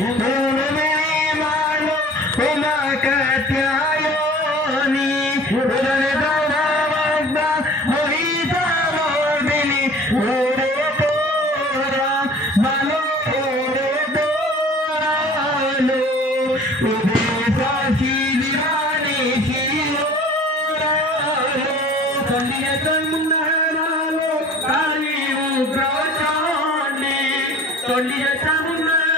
মানো ওমা কাত্যায়নি ওরে দাদা বাগদা মহিতা মর্দিনী ওরে তোরা মানো ওরে দোরালো ওরে সাথী দিবানি শিওরালো কন্দিয়ে তন্মনালো কালী উগ্র চণ্ডী কন্দিয়ে তন্মনালো